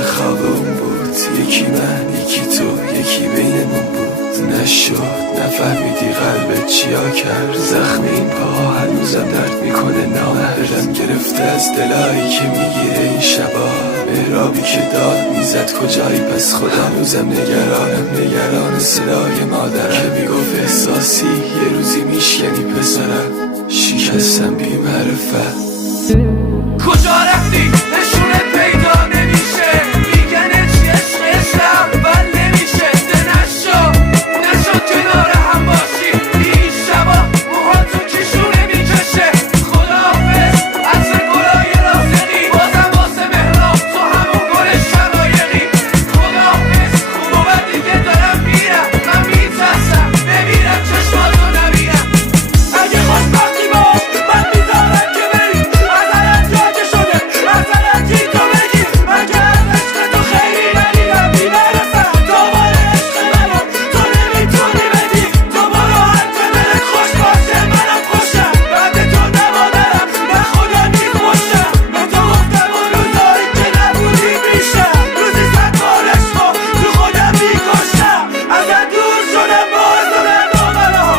روز خواب اون بود، یکی من یکی تو یکی بینمون بود. نشد نفهمیدی قلبت چیا کرد، زخم این پاها هنوزم درد میکنه نامهرم گرفته از دلایی که میگیره این شبا. مهرابی که داد میزد کجایی پس خدا، هنوزم نگران صدای مادرم که میگفت احساسی یه روزی میشکنی پسرم. شکستم بی معرفت. کجا رفتی؟ نشونه پیدا نمیشه، میگن عشق اول نمیشه. نشد کنار هم باشی این شبا، موهاتو کشونه میکشه. خداحافظ عطر گلای رازقی، بازم واسه مهراب تو همون گل شقایقی. خداحافظ خوب و بد دیگه دارم میرم، من میترسم بمیرم چشماتو نبینم. اگه خوشبختی باش من میذارم که بری، ازت جاده شده ازت چی تو بگی. من که از عشق تو خیلی ندیدم بی‌معرفت، دوباره عشق منو تو نمیتونی بدی. تو برو هر که دلت خوش باشه منم خوشم، بعد تو نمادرم من خودم میکشم. به تو گفتم اون روزایی که نبودی پیشم، روزی 100 بار عشقو تو خودم میکشم. ازت دور شدم باعث نامرها،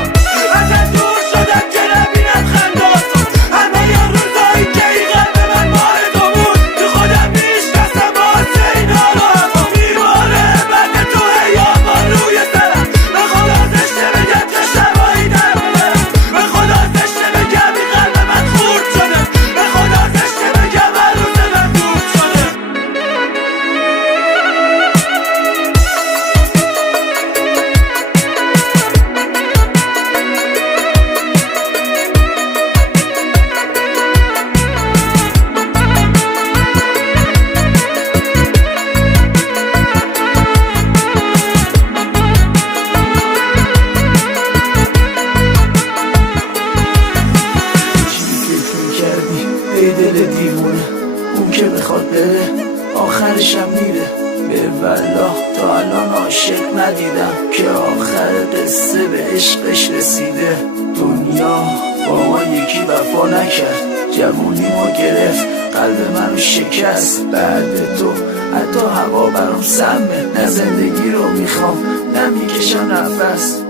ازت دور شدم که نبینم خنداتو. همه یا روزایی که این قلب من مال تو بود، تو خودم میشناسم باعث این حالا. دیواره بعد تو هیامان روی سرم، به خدا زشته بگم که شبایی در ببرم. به خدا زشته بگم این قلب من خورد شده، به خدا زشته بگم هر روز من دود شده. چی فکر میکردی ای دل دیوونه، اون که بخواد بره آخرشم میره. به والله تا الان عاشق ندیدم که آخر قصه به عشقش رسیده. دنیا با ما یکی وفا نکرد، جوونی ما گرفت قلب منو شکست. بعد تو حتی هوا برام سمه، نه زندگی رو میخوام نه میکشم نفس.